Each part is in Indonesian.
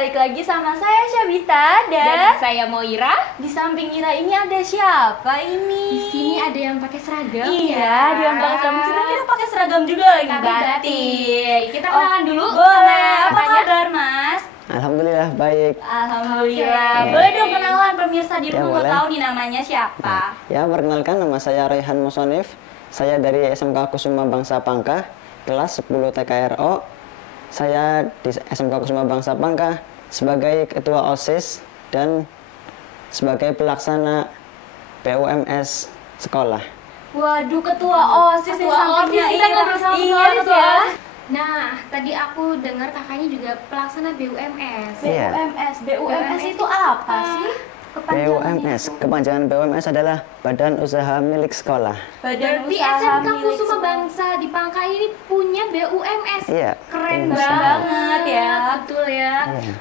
balik lagi sama saya Syabita Dan saya Moira. di samping Ira ini ada siapa ini? Di sini ada yang pakai seragam. Iya, dia yang pakai seragam. Sekarang kita pakai seragam juga lagi, Tapi batik. Kita kenalan dulu. Boleh. sama Apa kakaknya. kabar, Mas? Alhamdulillah baik. Alhamdulillah. Oke. Boleh dong kenalan pemirsa di Ya, rumah mau boleh. tahu nih namanya siapa? Ya, perkenalkan nama saya Raihan Musonif. Saya dari SMK Kusuma Bangsa Pangkah, kelas 10 TKRO. Saya di SMK Kusuma Bangsa Pangkah sebagai ketua OSIS dan sebagai pelaksana BUMS sekolah. Waduh, ketua OSIS di Ketua sampingnya OSIS, kita Ira. ngobrol sama Iya, ketua OSIS ketua ya. OSIS. Nah, tadi aku dengar kakaknya juga pelaksana BUMS. Iya. BUMS itu apa sih? Kepanjangannya BUMS, itu? kepanjangan BUMS adalah Badan Usaha Milik Sekolah. Badan Berarti Usaha SMK Milik Kusuma Sekolah. Bangsa di Pangkah ini punya BUMS. Iya. Keren Punya banget. usaha. Banget ya. Betul ya. Iya.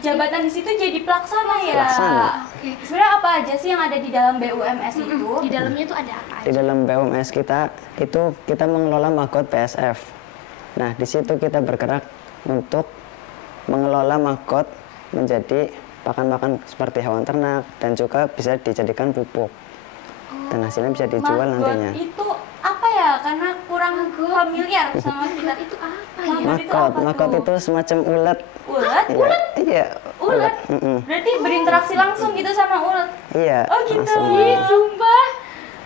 Jabatan Jabatan di situ jadi pelaksana ya. Pelaksana. Oke. Sebenarnya apa aja sih yang ada di dalam BUMS itu? Di dalamnya itu ada apa Di aja? dalam BUMS kita itu kita mengelola magot PSF. Nah, di situ kita bergerak untuk mengelola magot menjadi pakan-pakan seperti hewan ternak dan juga bisa dijadikan pupuk. Dan hasilnya bisa dijual Maggot nantinya. itu apa ya? Karena kurang familiar sama kita. Itu apa ya? Maggot itu Magot, apa magot tuh? itu semacam ulet. Ulet? Iya, iya. Ulet? Mm-mm. Berarti berinteraksi langsung gitu sama ulet? Iya. Oh gitu. langsung. Ih, sumpah.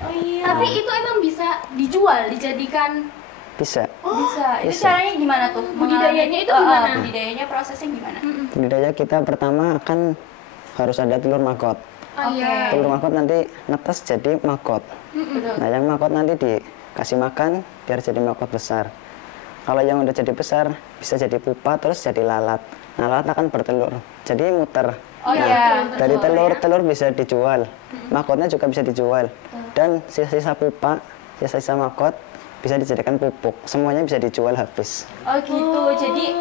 Oh iya. Tapi itu emang bisa dijual, dijadikan. Bisa. bisa. Itu bisa. caranya gimana tuh? Budidayanya itu Mengalami- gimana? budidayanya prosesnya gimana? Budidaya kita pertama kan harus ada telur magot. Oh iya. Telur magot nanti netes jadi magot. Betul. Nah, yang magot nanti dikasih makan biar jadi magot besar. Kalau yang udah jadi besar bisa jadi pupa terus jadi lalat. Nah, lalat akan bertelur. Jadi muter. Oh Iya, iya. betul. Dari telur, ya. telur bisa dijual. Magotnya juga bisa dijual. Dan sisa-sisa pupa, sisa-sisa magot bisa dijadikan pupuk. Semuanya bisa dijual habis. Oh gitu. Jadi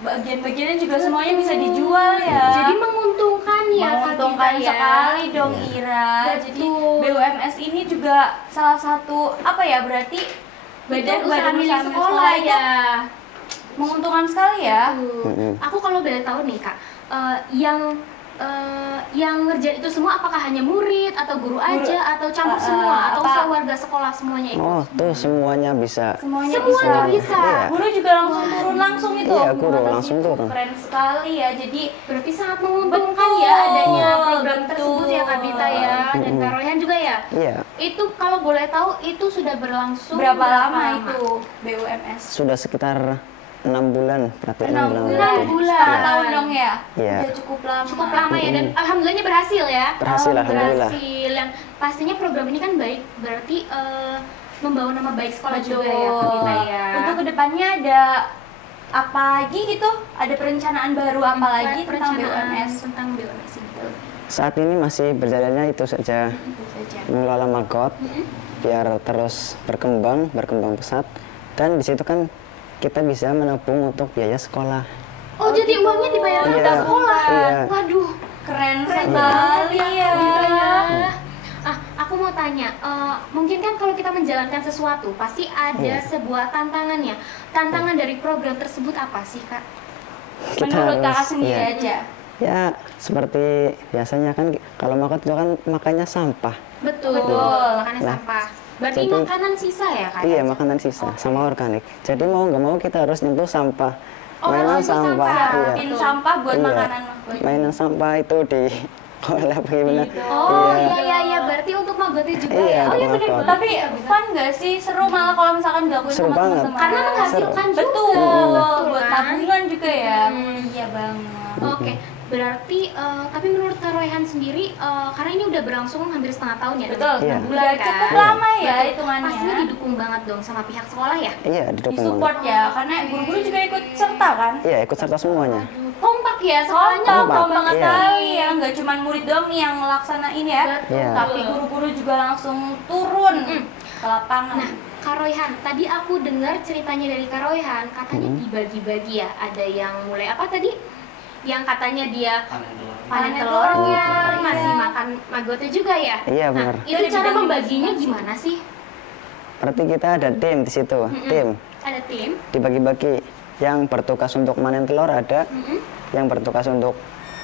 bagian-bagiannya juga semuanya bisa dijual ya. Jadi menguntungkan ya, Kak menguntungkan Gita, ya. sekali dong Ira. Betul. Jadi BUMS ini juga salah satu apa ya berarti Badan itu usaha milik sekolah itu ya. menguntungkan sekali ya. Mm-mm. Aku kalau boleh tahu nih Kak, yang ngerjain itu semua apakah hanya murid atau guru aja atau campur semua atau apa? warga sekolah semuanya ikut? Oh, tuh semuanya bisa. Semuanya Semuanya bisa. bisa. Iya. Guru juga langsung turun langsung itu. Iya, guru mengatasi langsung itu. turun. Keren sekali ya. Jadi Berarti sangat menguntungkan Betul, ya adanya program betul. tersebut ya Kak Bita ya dan Kak Royhan juga ya. Iya. Itu kalau boleh tahu itu sudah berlangsung berapa lama itu BUMS? Sudah sekitar 6 bulan, berarti 6 6 bulan. bulan. lebih. bulan. Setengah tahun dong ya? Iya. Udah cukup lama. Cukup lama ya dan alhamdulillahnya berhasil ya. Berhasil, alhamdulillah. Berhasil. Yang pastinya program ini kan baik berarti membawa nama baik sekolah Betul. juga ya Kak Bita ya. Untuk kedepannya ada apa lagi gitu? Ada perencanaan baru apa lagi tentang BUMS? Tentang BUMS itu. Saat ini masih berjalannya itu saja, Itu saja. mengelola magot biar terus berkembang pesat. Dan di situ kan kita bisa menabung untuk biaya sekolah. Oh, jadi uangnya dibayarkan Iya, ke sekolah. iya. Waduh. Keren Keren sekali banget ya. ya, Kak Bita ya. Aku mau tanya, mungkin kan kalau kita menjalankan sesuatu pasti ada Iya. sebuah tantangannya. Tantangan dari program tersebut apa sih Kak? Menurut kakak sendiri iya. aja. Ya, seperti biasanya kan kalau magot itu kan makannya sampah. Betul. Betul. Makannya Nah, sampah. Berarti jadi- makanan sisa ya Kak? Iya, makanan sisa sama organik. Jadi mau nggak mau kita harus nyentuh sampah. Oh, Mainan harus nyentuh sampah, sampah. iya. Bikin sampah buat Iya. makanan. Mainan sampah itu di olah bagaimana? Oh iya, berarti untuk magotnya juga Iya, ya. Oh iya untuk benar. magot. Tapi fun gak sih? Seru malah kalau misalkan dilakuin Seru sama banget. teman-teman. Karena menghasilkan juga. Betul. Buat kan? tabungan juga ya. Iya banget. Oke, berarti tapi menurut Kak Royhan sendiri, karena ini udah berlangsung hampir setengah tahun ya, Betul. Iya. bulan Udah kan? cukup lama ya Betul. hitungannya. Pastinya didukung banget dong sama pihak sekolah ya. Iya, didukung banget. Disupport ya, karena guru-guru juga ikut serta kan? Iya, ikut serta semuanya. Kompak ya sekolahnya. Kompak Kompak, banget iya. sekali ya, nggak cuma murid doang nih yang ngelaksanain ya, Betul. Iya. tapi guru-guru juga langsung turun ke lapangan. Nah, Kak Royhan, tadi aku dengar ceritanya dari Kak Royhan, katanya dibagi-bagi ya. Ada yang mulai apa tadi? Yang katanya dia panen telurnya, Iya. masih makan magotnya juga ya? Iya, Nah, benar. itu cara membaginya gimana sih? Berarti kita ada tim di situ, tim Ada tim? dibagi-bagi. Yang bertugas untuk manen telur ada, yang bertugas untuk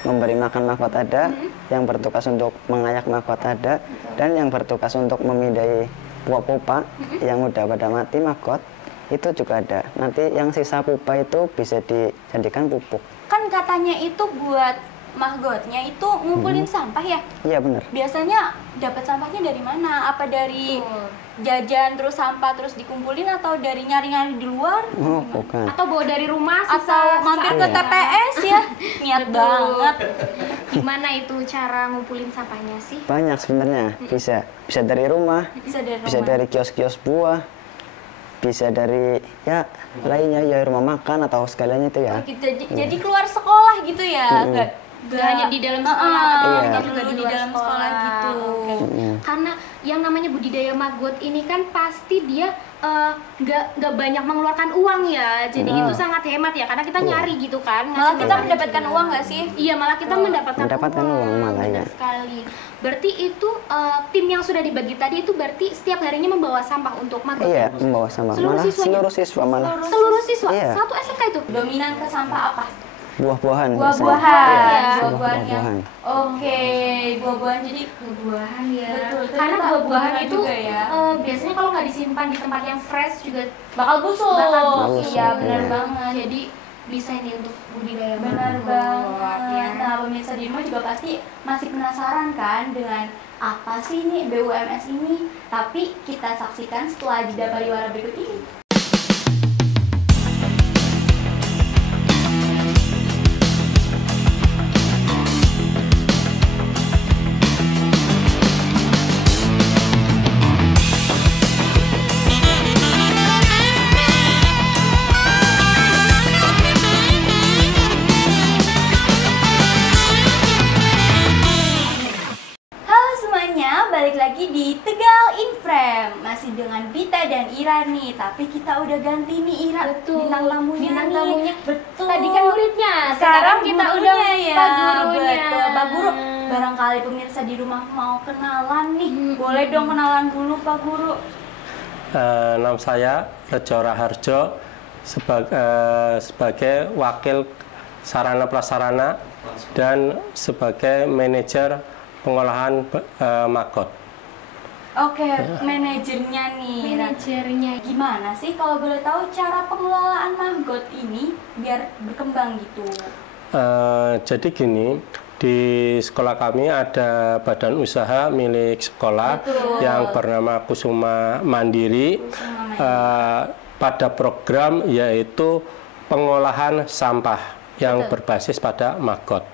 memberi makan mahkot ada, yang bertugas untuk mengayak mahkot ada, dan yang bertugas untuk memindai pupa-pupa yang udah pada mati mahkot itu juga ada. Nanti yang sisa pupa itu bisa dijadikan pupuk. Kan katanya itu buat mahkotnya itu ngumpulin sampah ya? Iya benar. Biasanya dapat sampahnya dari mana? Apa dari jajan terus sampah terus dikumpulin atau dari nyari-nyari di luar? Oh bukan. Atau bawa dari rumah Atau mampir ke Iya. TPS ya? Niat banget. Gimana itu cara ngumpulin sampahnya sih? Banyak sebenarnya. Bisa dari rumah, Bisa dari bisa rumah. dari kios-kios buah, bisa dari ya lainnya ya rumah makan atau sekalian itu ya. Gitu. Jadi keluar sekolah gitu ya? Gak hanya di dalam sekolah, Iya. tapi juga di di luar dalam sekolah gitu. Oke. Karena yang namanya budidaya maggot ini kan pasti dia nggak banyak mengeluarkan uang ya, jadi itu sangat hemat ya, karena kita nyari gitu kan. Malah ngasih kita makan mendapatkan juga. uang nggak sih? Iya, malah kita mendapatkan uang malah benar ya. sekali. Berarti itu tim yang sudah dibagi tadi itu berarti setiap harinya membawa sampah untuk maggot. Iya, membawa sampah. Seluruh Malah siswanya? seluruh siswa malah Seluruh siswa Iya. satu SMK itu. Dominan ke sampah apa? buah-buahan. Buah-buahan. Iya. Buah-buahan yang Buah-buahan. oke, buah-buahan jadi Buah-buahan ya. Betul, Karena ternyata buah-buahan benar itu juga ya. biasanya kalau nggak disimpan di tempat yang fresh juga bakal busuk. bakal busuk. Iya, benar Iya. banget. Jadi bisa ini untuk budidaya Benar maggot, banget. ya. Nah, pemirsa di rumah juga pasti masih penasaran kan dengan apa sih ini BUMS ini? Tapi kita saksikan setelah jeda pariwara berikut ini. Halo semuanya, balik lagi di Tegal Inframe. Masih dengan Bita dan Ira nih, tapi kita udah ganti nih Ira. Betul. Bintang tamunya Bintang nih. tamunya. Betul. Tadi kan muridnya, Sekarang kita gurunya udah ya. Pak Gurunya. Betul, Pak Guru. Barangkali pemirsa di rumah mau kenalan nih. Boleh dong kenalan dulu Pak Guru. Nama saya Rejo Raharjo sebagai wakil sarana prasarana dan sebagai manajer pengolahan maggot. Oke, manajernya nih. Ira. Manajernya. Gimana sih kalau boleh tahu cara pengelolaan maggot ini biar berkembang gitu? Jadi gini, di sekolah kami ada badan usaha milik sekolah Betul. yang bernama Kusuma Mandiri. Pada program yaitu pengolahan sampah yang berbasis pada maggot.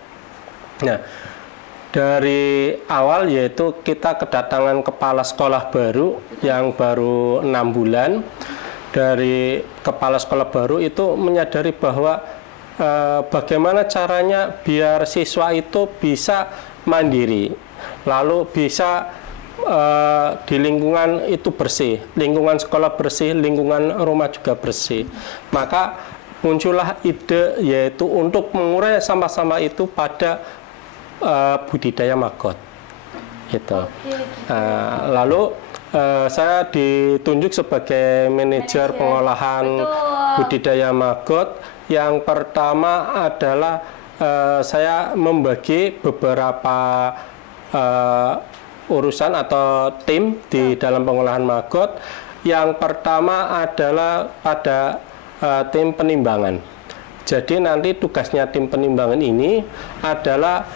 Nah, dari awal yaitu kita kedatangan kepala sekolah baru yang baru 6 bulan. Dari kepala sekolah baru itu menyadari bahwa bagaimana caranya biar siswa itu bisa mandiri, lalu bisa di lingkungan itu bersih, lingkungan sekolah bersih, lingkungan rumah juga bersih. Maka muncullah ide yaitu untuk mengurai sampah-sampah itu pada budidaya maggot. Gitu. Lalu saya ditunjuk sebagai manajer pengolahan budidaya maggot. Yang pertama adalah saya membagi beberapa urusan atau tim di dalam pengolahan maggot. Yang pertama adalah pada tim penimbangan. Jadi nanti tugasnya tim penimbangan ini adalah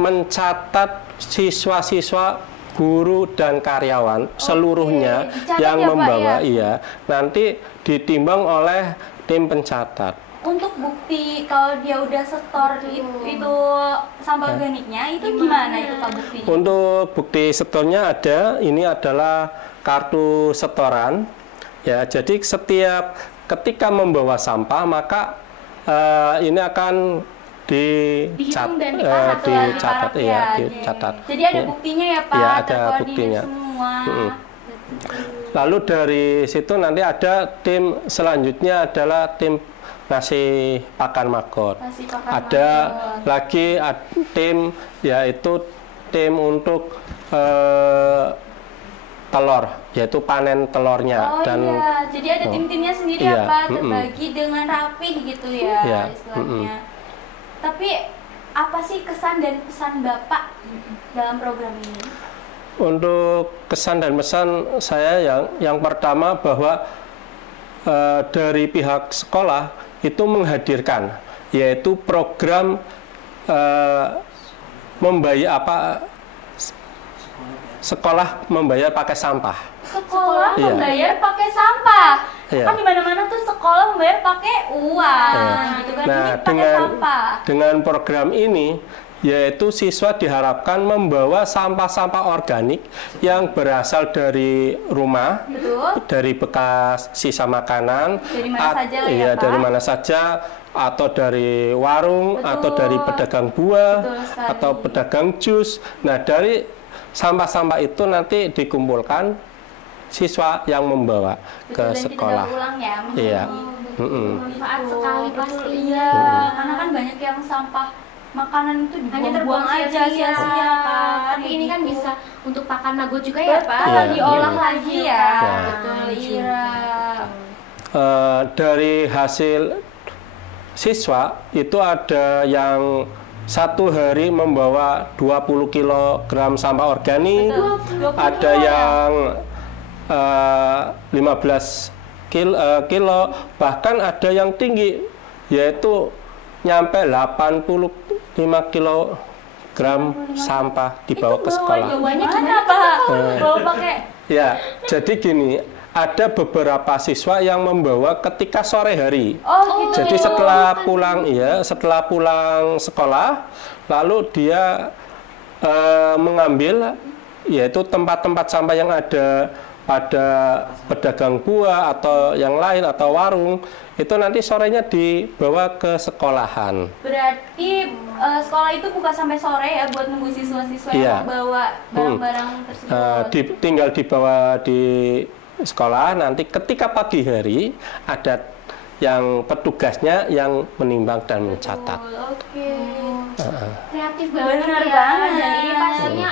mencatat siswa-siswa, guru dan karyawan seluruhnya dicatat yang ya, Pak, membawa ya? nanti ditimbang oleh tim pencatat. Untuk bukti kalau dia udah setor itu sampah organiknya itu gimana itu Pak buktinya? Untuk bukti setornya ada, ini adalah kartu setoran. Ya, jadi setiap ketika membawa sampah maka ini akan Dihitung dan dicatat dicatat, ya, ya, dicatat. Jadi ada buktinya ya Pak, Ya, ada terkoordinir buktinya. semua. Lalu dari situ nanti ada tim selanjutnya adalah tim ngasih pakan maggot. Ngasih pakan Ada maggot. lagi tim yaitu tim untuk telur, yaitu panen telurnya Oh dan iya, jadi ada tim-timnya sendiri Iya, ya Pak, terbagi dengan rapih gitu ya Iya, istilahnya. Tapi apa sih kesan dan pesan Bapak dalam program ini? Untuk kesan dan pesan saya yang pertama bahwa dari pihak sekolah itu menghadirkan yaitu program sekolah membayar pakai sampah. Sekolah Iya. membayar pakai sampah. Iya. Kan di mana-mana tuh sekolah membayar pakai uang, gitu kan? Nah, Ini pakai sampah. dengan program ini yaitu siswa diharapkan membawa sampah-sampah organik yang berasal dari rumah, Betul. dari bekas sisa makanan, Dari mana saja lah ya, iya, Pak. dari mana saja, atau dari warung, Betul. atau dari pedagang buah, Betul sekali. atau pedagang jus. Nah, dari sampah-sampah itu nanti dikumpulkan siswa yang membawa Betul, ke dan sekolah. kita ulang ya. Iya. Bermanfaat sekali pasti. Iya, karena kan banyak yang sampah makanan itu Hanya dibuang-buang terbuang aja sia-sia. sia-sia kan. Tapi ini kan Gitu. bisa untuk pakan magot juga ya, Pak. Betul, Iya, diolah iya. lagi ya. Ya. Betul, iya. Dari hasil siswa itu ada yang satu hari membawa 20 kg sampah organik, Betul, 20 ada kilo ya. yang 15 kilo, bahkan ada yang tinggi yaitu nyampe 85 kilogram sampah dibawa ke sekolah. Bawanya gimana, Pak? Bawa pakai Ya, jadi gini, ada beberapa siswa yang membawa ketika sore hari. gitu. Jadi setelah pulang sekolah, lalu dia mengambil yaitu tempat-tempat sampah yang ada pada pedagang buah atau yang lain atau warung, itu nanti sorenya dibawa ke sekolahan. Berarti sekolah itu buka sampai sore ya buat nunggu siswa-siswa Iya. yang bawa barang-barang tersebut. Tinggal dibawa di sekolah, nanti ketika pagi hari ada yang petugasnya yang menimbang dan mencatat. Oke. Kreatif banget Bener ya. banget. Dan ini pastinya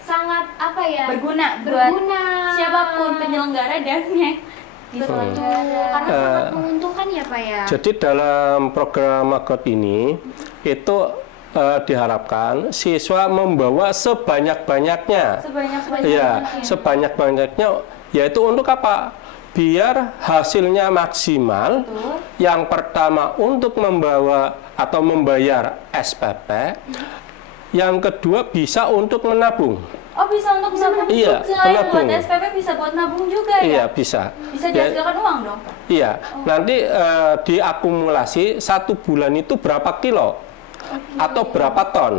sangat apa ya? Berguna buat Berguna. siapapun penyelenggara dan yang diselenggara. Karena sangat menguntungkan ya, Pak ya. Jadi dalam program Magot ini itu diharapkan siswa membawa sebanyak-banyaknya. Iya, sebanyak-banyaknya, yaitu untuk apa? Biar hasilnya maksimal. Betul. Yang pertama untuk membawa atau membayar SPP. Yang kedua bisa untuk menabung. Oh, bisa untuk menabung. Iya, Selain menabung. buat SPP bisa buat nabung juga ya? Iya, bisa. Bisa Ya, dihasilkan uang dong? iya, nanti diakumulasi 1 bulan itu berapa kilo atau berapa ton?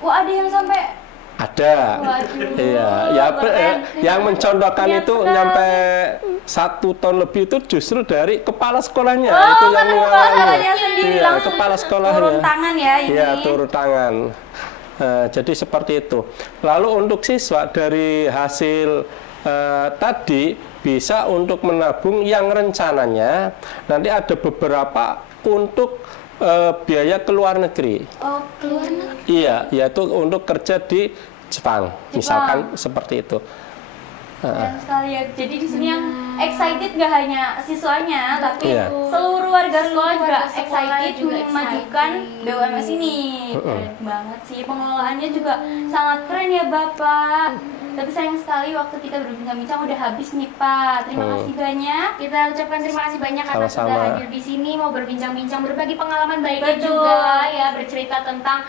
Wah, ada yang sampai Ada. Waduh, Iya, ya keren. yang mencontohkan Niat itu sekali. nyampe 1 ton lebih itu justru dari kepala sekolahnya. Oh, itu yang kepala mengalami. sekolahnya sendiri Iya, langsung kepala sekolahnya. turun tangan ya ini. Iya, turun tangan. Jadi seperti itu. Lalu untuk siswa dari hasil tadi bisa untuk menabung yang rencananya nanti ada beberapa untuk biaya ke luar negeri. Oke. Iya, yaitu untuk kerja di Jepang. Misalkan seperti itu. Keren sekali ya. Jadi di sini yang excited gak hanya siswanya, tapi Iya. seluruh warga sekolah juga warga sekolah excited juga memajukan excited. BUMS ini. Keren banget sih. Pengelolaannya juga sangat keren ya Bapak. Tapi sayang sekali waktu kita berbincang-bincang udah habis nih Pak. Terima kasih banyak. Kita ucapkan terima kasih banyak karena Sama-sama. sudah hadir di sini mau berbincang-bincang, berbagi pengalaman baiknya Betul. juga ya, bercerita tentang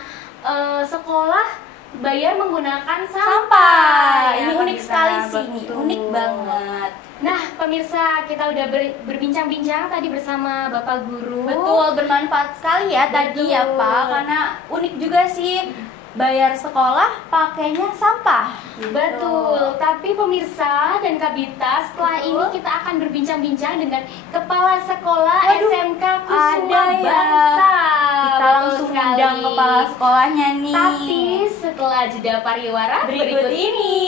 sekolah bayar menggunakan sampah. Sampah. Ya, Ini unik pemirsa. sekali sih ini. Betul. Unik banget. Nah, pemirsa, kita udah berbincang-bincang tadi bersama Bapak Guru. Betul, bermanfaat sekali ya tadi ya Betul. Pak. Karena unik juga sih bayar sekolah pakainya sampah. Betul, tapi pemirsa dan Kabita, setelah ini kita akan berbincang-bincang dengan Kepala Sekolah Waduh, SMK Kusuma ada ya. Bangsa. Kita Betul langsung sekali. undang kepala sekolahnya nih. Tapi setelah jeda pariwara berikut ini.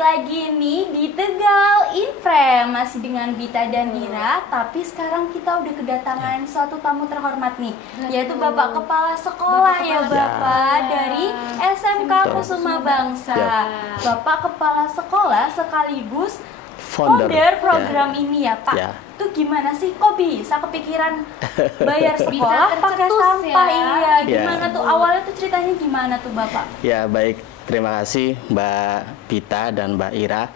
lagi nih di Tegal Inframe masih dengan Bita dan Ira, tapi sekarang kita udah kedatangan suatu tamu terhormat nih, yaitu Bapak Kepala Sekolah ya Bapak dari SMK Kusuma Bangsa. Bapak Kepala Sekolah sekaligus founder program ini ya Pak. Itu gimana sih kok bisa kepikiran bayar sekolah pakai sampah ya? Gimana tuh awalnya tuh ceritanya gimana tuh Bapak? Ya baik, terima kasih Mbak Bita dan Mbak Ira.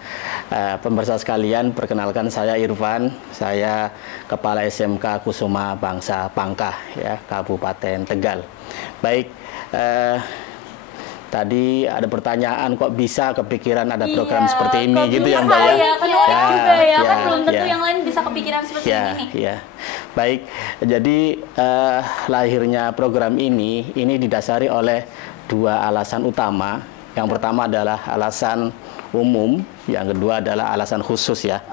Pemirsa sekalian, perkenalkan saya Irfan, saya Kepala SMK Kusuma Bangsa Pangkah ya, Kabupaten Tegal. Baik, tadi ada pertanyaan kok bisa kepikiran ada program seperti ini gitu ya Mbak ya? Iya, kan unik juga ya, kan belum tentu yang lain bisa kepikiran seperti ini nih. Ya, baik. Jadi lahirnya program ini didasari oleh dua alasan utama. Yang pertama adalah alasan umum, yang kedua adalah alasan khusus ya.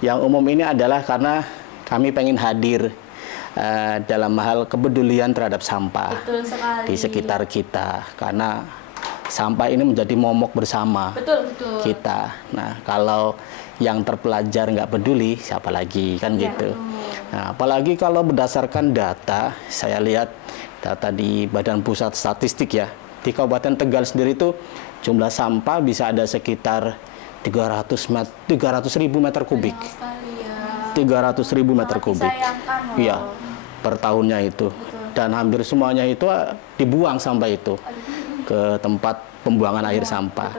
Yang umum ini adalah karena kami pengen hadir dalam hal kepedulian terhadap sampah di sekitar kita, karena sampah ini menjadi momok bersama kita. Nah, kalau yang terpelajar nggak peduli, siapa lagi kan gitu. Nah, apalagi kalau berdasarkan data, saya lihat data di Badan Pusat Statistik ya, di Kabupaten Tegal sendiri itu jumlah sampah bisa ada sekitar 300.000 meter kubik. 300.000 meter kubik. Iya, per tahunnya itu. Dan hampir semuanya itu dibuang sampah itu ke tempat pembuangan air sampah.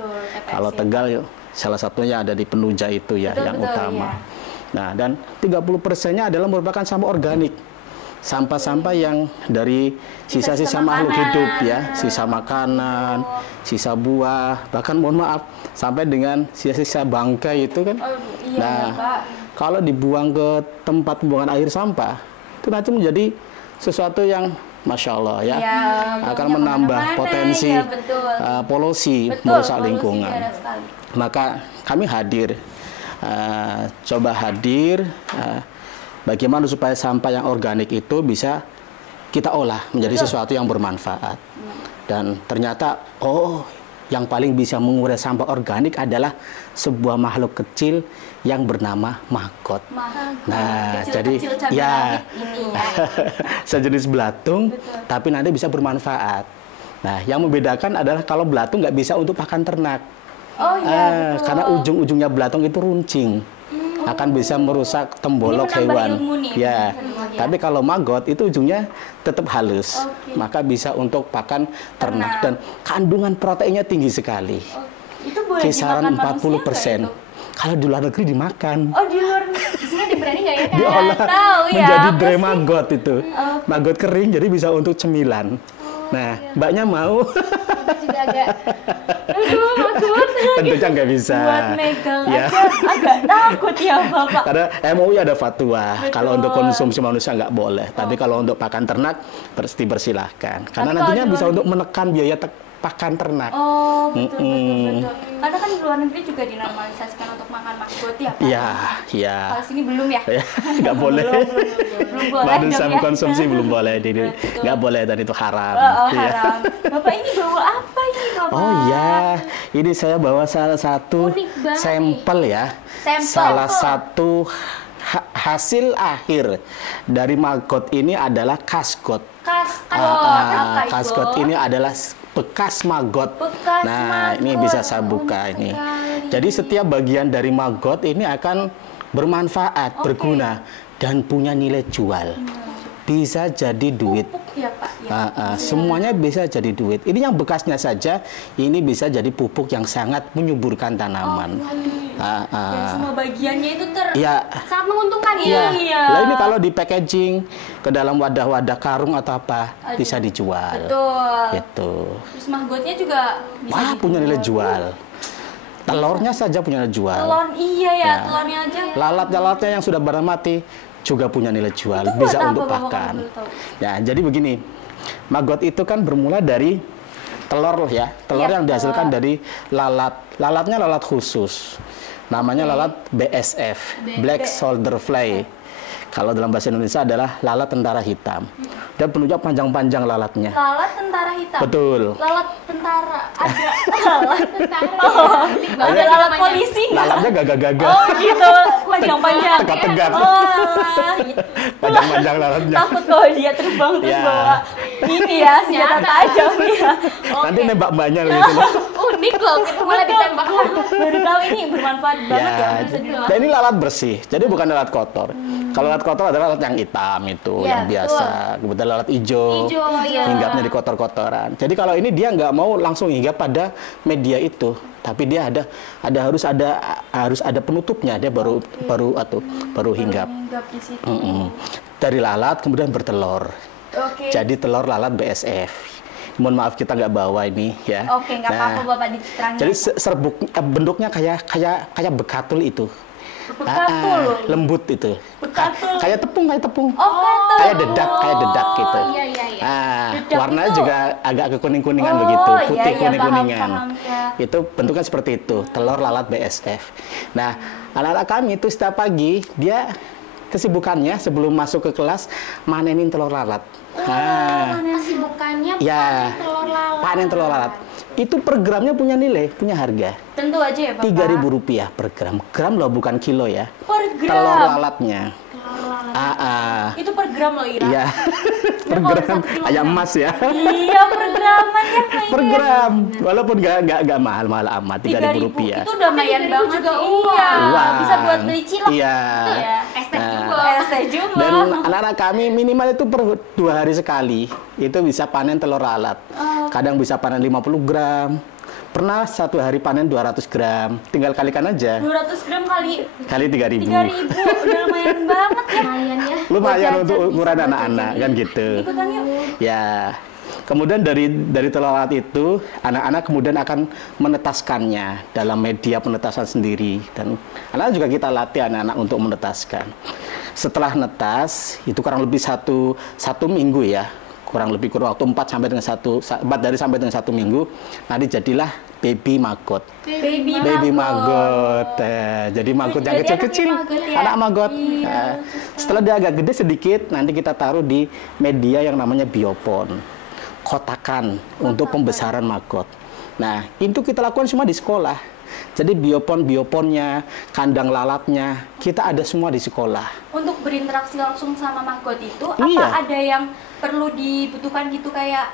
Kalau Tegal salah satunya ada di Penuja itu ya, yang utama. Nah, dan 30%-nya adalah merupakan sampah organik. Sampah-sampah yang dari sisa-sisa makhluk hidup ya, sisa makanan, sisa buah, bahkan mohon maaf sampai dengan sisa-sisa bangkai itu kan. Nah, kalau dibuang ke tempat pembuangan air sampah, itu nanti menjadi sesuatu yang Masya Allah ya, akan menambah potensi polusi, merusak lingkungan. Maka kami hadir, coba hadir, bagaimana supaya sampah yang organik itu bisa kita olah menjadi sesuatu yang bermanfaat. Dan ternyata, yang paling bisa mengurai sampah organik adalah sebuah makhluk kecil yang bernama maggot. Nah, jadi ya sejenis belatung, tapi nanti bisa bermanfaat. Nah, yang membedakan adalah kalau belatung nggak bisa untuk pakan ternak. Karena ujung-ujungnya belatung itu runcing, akan bisa merusak tembolok hewan. Ya, tapi kalau maggot itu ujungnya tetap halus, maka bisa untuk pakan ternak dan kandungan proteinnya tinggi sekali. Itu boleh kisaran dimakan 40%. Kalau di luar negeri dimakan. Oh, di luar negeri. Di sini diberani nggak ya? Diolah Tahu ya. menjadi dre maggot itu. Maggot kering jadi bisa untuk cemilan. Nah, mbaknya mau? Juga agak, Aduh, maggot. Tentunya nggak bisa. Buat megang aja agak takut ya Bapak. Karena MUI ada fatwa, kalau untuk konsumsi manusia nggak boleh. Tapi kalau untuk pakan ternak, dipersilahkan. Karena nantinya bisa untuk menekan biaya pakan ternak. Betul. Karena kan di luar negeri juga dinormalisasikan untuk makan maggot ya Pak? Iya. Kalau sini belum ya? Nggak boleh. Belum boleh Manusia dong ya? konsumsi belum boleh. Nggak boleh dan itu haram. Haram. Bapak ini bawa apa ini Bapak? Oh ya, ini saya bawa salah satu sampel ya. Salah satu hasil akhir dari maggot ini adalah kasgot. Kasgot ini adalah bekas maggot. Ini bisa saya buka ini. Jadi setiap bagian dari maggot ini akan bermanfaat, berguna, dan punya nilai jual. Bisa jadi duit. Pupuk ya Pak? Semuanya bisa jadi duit. Ini yang bekasnya saja, ini bisa jadi pupuk yang sangat menyuburkan tanaman. Dan semua bagiannya itu sangat menguntungkan ya. Lah ini kalau di packaging ke dalam wadah-wadah karung atau apa, bisa dijual. Betul. Gitu. Terus maggotnya juga bisa punya nilai jual. Telurnya saja punya nilai jual. Telurnya aja. Lalat-lalatnya yang sudah barang mati juga punya nilai jual, bisa untuk pakan. Ya, jadi begini, maggot itu kan bermula dari telur ya, telur yang dihasilkan dari lalat. Lalatnya lalat khusus, namanya lalat BSF, Black Soldier Fly. Kalau dalam bahasa Indonesia adalah lalat tentara hitam. Dia bentuknya panjang-panjang lalatnya. Lalat tentara hitam. Betul. Lalat tentara ada lalat Tentara. ada lalat polisi nggak? Lalatnya gagak-gagak. Oh gitu, panjang-panjang. Tegap-tegap. Oh, alah, gitu. Panjang-panjang lalatnya. Takut kalau dia terbang terus Ya. bawa ini ya senjata tajam ya. Nanti Oke. nembak mbaknya gitu loh. Unik loh, kita mulai ditembak. Baru tahu ini bermanfaat banget ya Ya, bisa di rumah. dan ini lalat bersih, jadi bukan lalat kotor. Kalau lalat kotor adalah lalat yang hitam itu, Ya, yang biasa. Kemudian lalat hijau, Hijau, ya. hinggapnya di kotor-kotoran. Jadi kalau ini dia nggak mau langsung hinggap pada media itu, tapi dia harus ada penutupnya, dia baru hinggap. Hinggap di situ. Dari lalat kemudian bertelur. Oke. Jadi telur lalat BSF. Mohon maaf kita nggak bawa ini ya. Oke, nggak apa-apa Bapak diterangin. Jadi bentuknya kayak bekatul itu. Bekatul. Lembut itu. Bekatul. Kayak tepung. Oh, betul. Kayak dedak gitu. Iya, iya, iya. Dedak Warnanya itu- juga agak kekuning-kuningan Oh, begitu, iya, putih iya, kuning-kuningan. paham, ya. Itu bentuknya seperti itu, telur lalat BSF. Nah, anak-anak kami itu setiap pagi dia kesibukannya sebelum masuk ke kelas manenin telur lalat. Kesibukannya Ya, panen telur lalat. panen telur lalat. Itu per gramnya punya nilai, punya harga. Tentu aja ya Bapak. Rp3.000 per gram. Gram loh, bukan kilo ya. Per gram. Telur lalatnya. Itu per gram loh Ira. Iya. Per kalau gram. 1 kilogram. Kayak emas ya. Iya, per graman ya kayaknya. Per gram. Walaupun nggak mahal-mahal amat. Rp3.000. Itu udah lumayan 3.000 banget juga sih. uang. Iya. Uang. Bisa buat beli cilok. Iya. Iya. Es teh Nah. juga. Es teh juga. Dan anak-anak kami minimal itu per 2 hari sekali itu bisa panen telur lalat. Kadang bisa panen 50 gram. Pernah 1 hari panen 200 gram. Tinggal kalikan aja. 200 gram kali Kali 3.000. 3.000 udah lumayan banget ya. Lumayan ya. Lumayan Buat untuk jajan, ukuran bisa buat anak-anak jajan. kan gitu. Ikutan yuk. Ya. Kemudian dari telur lalat itu anak-anak kemudian akan menetaskannya dalam media penetasan sendiri, dan anak juga kita latih anak-anak untuk menetaskan. Setelah netas itu kurang lebih satu minggu ya, kurang waktu 4 sampai dengan 1 minggu, nanti jadilah baby maggot. Baby maggot. Jadi maggot yang Jadi kecil-kecil, anak maggot ya? anak maggot. Iya, Setelah dia agak gede sedikit, nanti kita taruh di media yang namanya biopon, kotakan untuk pembesaran maggot. Nah, itu kita lakukan semua di sekolah. Jadi bioponnya, kandang lalatnya, kita ada semua di sekolah. Untuk berinteraksi langsung sama maggot itu, Iya. apa ada yang perlu dibutuhkan gitu kayak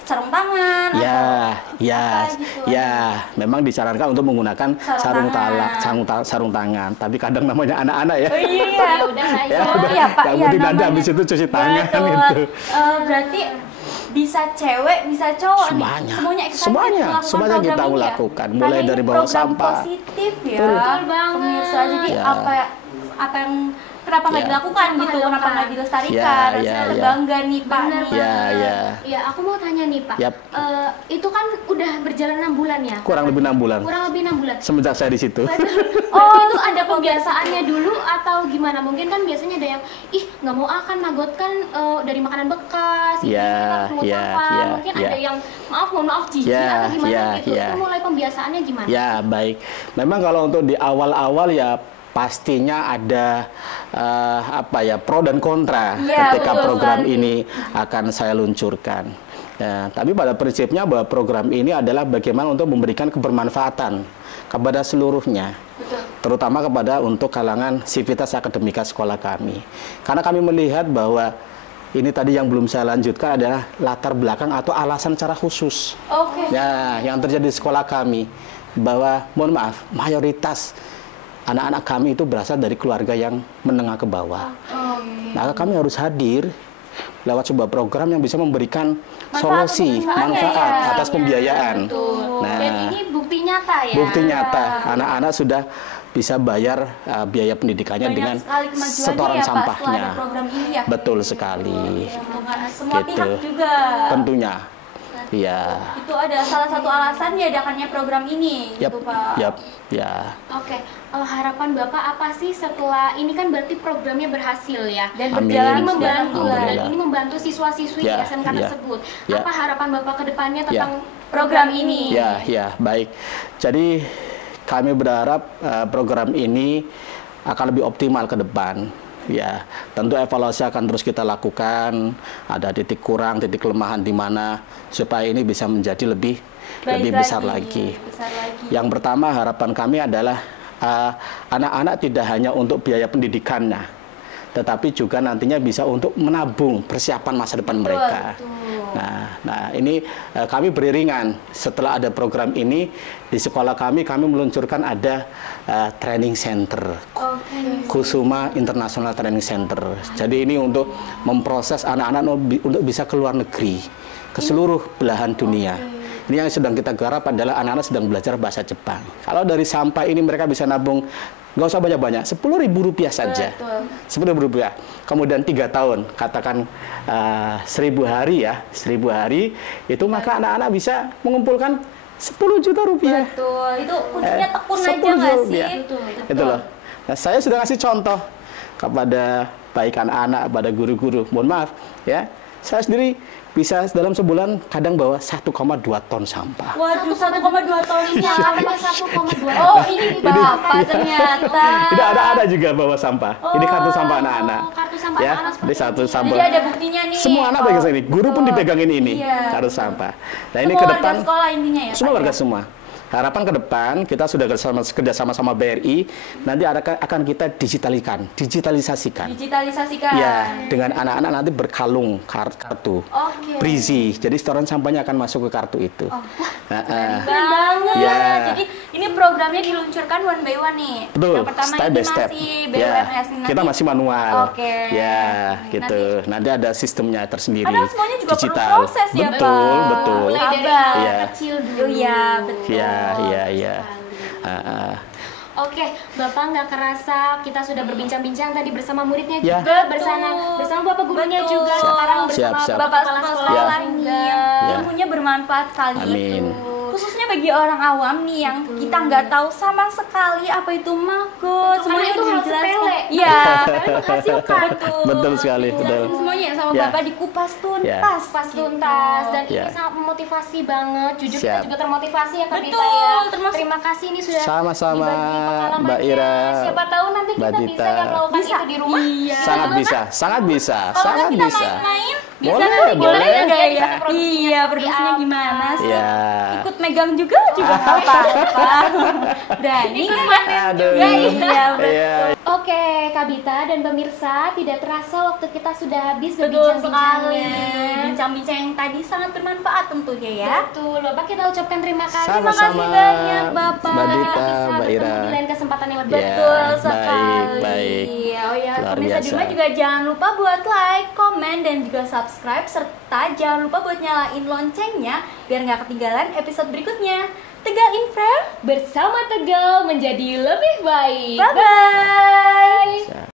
sarung tangan Ya, apa gitu? memang disarankan untuk menggunakan sarung tangan. Tapi kadang namanya anak-anak ya. Oh iya. Ya udah lah Ya, ya. udah. Iya Pak, Yang iya penting nanti namanya. habis itu cuci tangan Betul. gitu. Berarti bisa cewek, bisa cowok nih. Semuanya. Semuanya excited Semuanya. melakukan Semuanya program kita ini ya? lakukan. Karena Mulai ini dari bawa program sampah. positif ya. Betul banget. Pemirsa, jadi Ya. apa yang kenapa nggak Ya. dilakukan gitu? Kenapa nggak dilestarikan? Harusnya kita bangga nih Pak. Bener nih. banget. Ya, aku mau tanya nih Pak. Yap. Itu kan udah berjalan 6 bulan ya? Kurang lebih 6 bulan. Kurang lebih 6 bulan. Semenjak saya di situ. Oh, itu ada pembiasaannya dulu atau gimana? Mungkin kan biasanya ada yang nggak mau akan maggot kan dari makanan bekas, Ya, kita harus pungut ya, sampah. ya, Mungkin ya. ada yang mohon maaf jijik Ya, atau gimana ya, gitu. ya. Itu mulai pembiasaannya gimana? Ya, baik. Memang kalau untuk di awal-awal ya pastinya ada pro dan kontra Ya, ketika betul program sekali. ini akan saya luncurkan. Ya, tapi pada prinsipnya bahwa program ini adalah bagaimana untuk memberikan kebermanfaatan kepada seluruhnya, terutama kepada untuk kalangan sivitas akademika sekolah kami. Karena kami melihat bahwa ini tadi yang belum saya lanjutkan adalah latar belakang atau alasan secara khusus. Oke. Ya, yang terjadi di sekolah kami, bahwa mohon maaf, mayoritas anak-anak kami itu berasal dari keluarga yang menengah ke bawah. Maka kami harus hadir lewat sebuah program yang bisa memberikan solusi, manfaat atas pembiayaan. Betul. Nah, Dan ini bukti nyata ya? bukti nyata, anak-anak sudah bisa bayar biaya pendidikannya Banyak dengan sekali kemajuannya setoran ya Pak setelah sampahnya. ada program ini ya. Betul sekali. Karena semua Gitu. pihak juga. Tentunya. Iya. Itu adalah salah satu alasan diadakannya program ini, Yap, gitu Pak. yap, ya. Oke, harapan Bapak apa sih setelah ini kan berarti programnya berhasil ya? Dan Amin. berjalan Ini membantu Alhamdulillah. dan ini membantu siswa-siswi di Ya, SMK ya, tersebut. ya. Apa harapan Bapak ke depannya Ya. tentang program ini. Ya, baik. Jadi kami berharap program ini akan lebih optimal ke depan. Ya, tentu evaluasi akan terus kita lakukan. Ada titik kurang, titik kelemahan di mana supaya ini bisa menjadi lebih besar lagi. Yang pertama harapan kami adalah anak-anak tidak hanya untuk biaya pendidikannya, tetapi juga nantinya bisa untuk menabung persiapan masa depan mereka. Nah, ini kami beriringan setelah ada program ini di sekolah kami meluncurkan ada training center, Kusuma International Training Center. Jadi ini untuk memproses anak-anak untuk bisa ke luar negeri, ke seluruh belahan dunia. Ini yang sedang kita garap adalah anak-anak sedang belajar bahasa Jepang. Kalau dari sampah ini mereka bisa nabung, nggak usah banyak-banyak, Rp10.000 saja. Rp10.000. Kemudian 3 tahun, katakan 1.000 hari ya, 1.000 hari, itu maka anak-anak bisa mengumpulkan Rp10 juta. Betul, itu kuncinya tekun aja nggak sih? Itu loh. Nah, saya sudah kasih contoh kepada baik anak-anak, pada guru-guru. Mohon maaf, ya, saya sendiri bisa dalam sebulan kadang bawa 1,2 ton sampah. Waduh, 1,2 ton Ini katanya 1,2. Oh, ini Bapak ternyata. Tidak ada juga bawa sampah. Ini kartu sampah anak-anak. Kartu sampah Ya, anak ini satu sampah. Jadi ada buktinya nih. Semua anak pegang ini. Guru pun dipegangin ini. Iya. Kartu sampah. Nah, ini Semua ke warga depan sekolah intinya ya, semua Pak, warga ya? semua. Harapan ke depan kita sudah kerjasama sama BRI, nanti akan kita digitalisasikan. Ya, dengan anak-anak nanti berkalung kartu berisi. Jadi setoran sampahnya akan masuk ke kartu itu. Keren banget. Ya. Jadi ini programnya diluncurkan one by one nih. Betul, Yang pertama step ini by step. masih Ya, BUMS nih. kita masih manual. Oke. Ya, gitu. Nanti ada sistemnya tersendiri. Padahal semuanya juga perlu digital. proses ya, Betul, Pak. betul. Mulai dari Sabar. hal Iya. kecil dulu. Iya, betul. Iya. Oke, Bapak nggak kerasa kita sudah berbincang-bincang tadi bersama muridnya Ya. juga, bersama Bapak gurunya Betul. juga, sekarang bersama Siap. Bapak kepala kepala sekolah sekolah juga. nih yang ilmunya bermanfaat sekali. Amin. Khususnya bagi orang awam nih yang kita nggak tahu sama sekali apa itu maggot. Betul, karena itu hal sepele. Iya. Sepele menghasilkan. Betul sekali, betul. Jelasin semuanya sama Ya. Bapak dikupas tuntas. Ya. Pas tuntas dan Ya. ini sangat memotivasi banget. Jujur Siap. kita juga termotivasi ya Kak Bita Betul, ya. termasuk- Terima kasih ini sudah Sama-sama, dibagi pengalamannya. Mbak Ira, Siapa tahu nanti Mbak kita Dita. bisa ya melakukan itu di rumah. Iya. sangat bisa. Kalau Sangat nggak kita bisa. main-main, bisa Boleh, nanti boleh. boleh nggak Bisa ya? produksinya Iya, seperti produksinya apa. gimana sih? Ya. Ikut megang juga nggak apa-apa. Berani kan? Aduh. Ya, iya, betul. Iya. Oke, Kak Bita dan pemirsa, tidak terasa waktu kita sudah habis Betul sekali. berbincang-bincangnya. Bincang-bincang yang tadi sangat bermanfaat tentunya ya. Betul, Bapak kita ucapkan terima kasih. Terima Sama-sama, kasih banyak, Bapak. Mbak Dita, Bisa Mbak bertemu Ira. di lain kesempatan yang lebih. Ya. Betul baik, sekali. baik. Oh ya, Luar pemirsa di biasa. rumah juga jangan lupa buat like, komen, dan juga subscribe, serta jangan lupa buat nyalain loncengnya biar nggak ketinggalan episode berikutnya. Tegal Inframe Bersama Tegal menjadi lebih baik. Bye-bye. Ya.